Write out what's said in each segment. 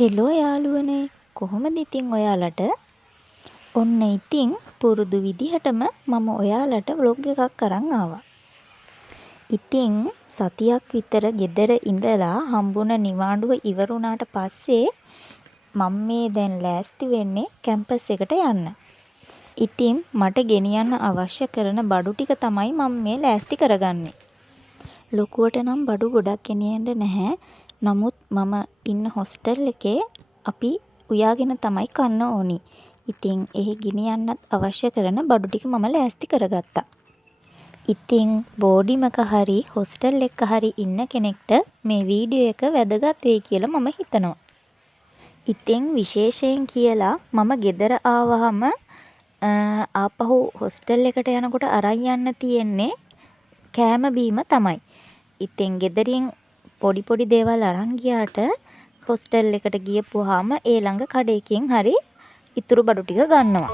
Hello යාළුවනේ කොහොමද ඉතින් ඔයාලට? ඔන්න ඉතින් පුරුදු විදිහටම මම ඔයාලට ව්ලොග් එකක් අරන් ආවා. ඉතින් සතියක් විතර ගෙදර ඉඳලා හම්බුණ නිවාඩුව ඉවර වුණාට පස්සේ මම මේ දැන් ලෑස්ති වෙන්නේ කැම්පස් එකට යන්න. ඉතින් මට ගෙනියන්න අවශ්‍ය කරන බඩු ටික තමයි මම මේ ලෑස්ති කරගන්නේ. ලොකුවට නම් බඩු ගොඩක් ගෙනියන්න නැහැ. නමුත් මම ඉන්න හොස්ටල් එකේ අපි උයාගෙන තමයි කන්න ඕනි. ඉතින් ඒ ගෙනියන්නත් අවශ්‍ය කරන බඩු ටික මම ලෑස්ති කරගත්තා. ඉතින් බෝඩිමක හරි හොස්ටල් එක හරි ඉන්න කෙනෙක්ට මේ වීඩියෝ එක වැදගත් වෙයි කියලා මම හිතනවා. ඉතින් විශේෂයෙන් කියලා මම ගෙදර ආවහම ආපහු හොස්ටල් එකට යනකොට අරන් යන්න තියෙන්නේ කෑම බීම තමයි. ඉතින් ගෙදරින් පොඩි පොඩි දේවල් අරන් ගියාට හොස්ටල් එකට ගියපුවාම ඒ ළඟ කඩේකින් හරි ඉතුරු බඩු ටික ගන්නවා.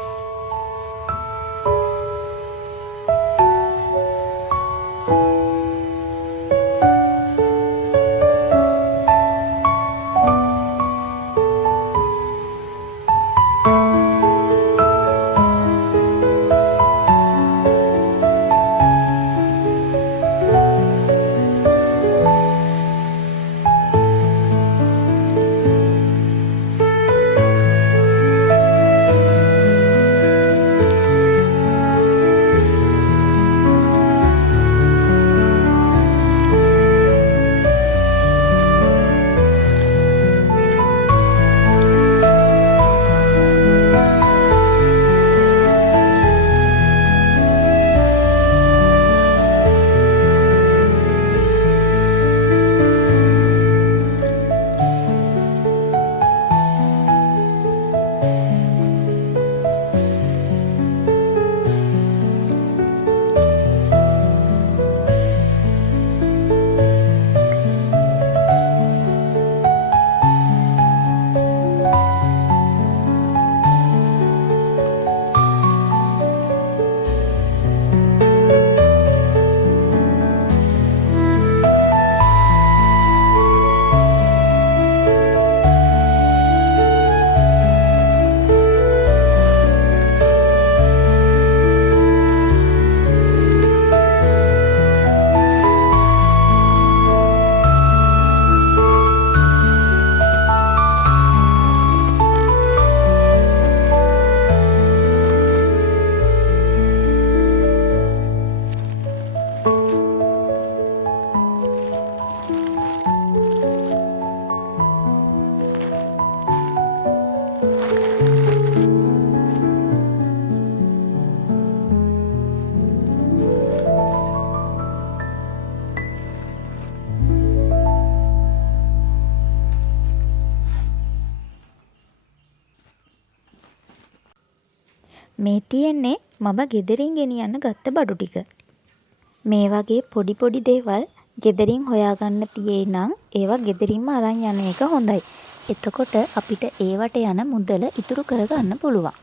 මේ තියෙන්නේ මම ගෙදරින් ගෙනියන්න ගත්ත බඩු ටික. මේ වගේ පොඩි පොඩි දේවල් ගෙදරින් හොයාගන්න තියෙයි නම් ඒවා ගෙදරින්ම අරන් යන එක හොඳයි. එතකොට අපිට ඒවට යන මුදල ඉතුරු කරගන්න පුළුවන්.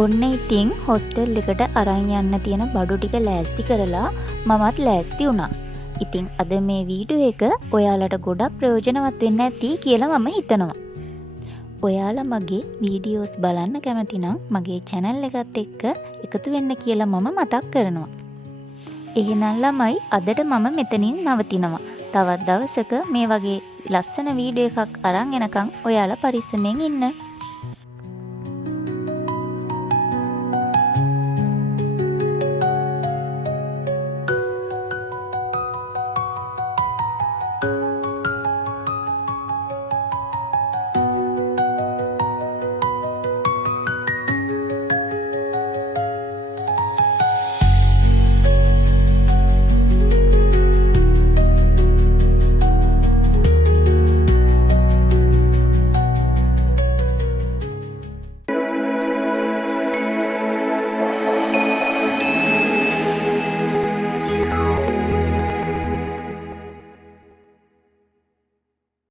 ඔන්න ඉතින් හොස්ටල් එකට අරන් යන්න තියෙන බඩු ටික ලෑස්ති කරලා මමත් ලෑස්ති වුණා. ඉතින් අද මේ වීඩියෝ එක ඔයාලට ගොඩක් ප්‍රයෝජනවත් වෙන්න ඇති කියලා මම හිතනවා. ඔයාලා මගේ වීඩියෝස් බලන්න කැමති නම් මගේ channel එකත් එක්ක එකතු වෙන්න කියලා මම මතක් කරනවා. එහෙනම් ළමයි අදට මම මෙතනින් නවතිනවා. තවත් දවසක මේ වගේ ලස්සන වීඩියෝ එකක් අරන් එනකන් ඔයාලා පරිස්සමෙන් ඉන්න.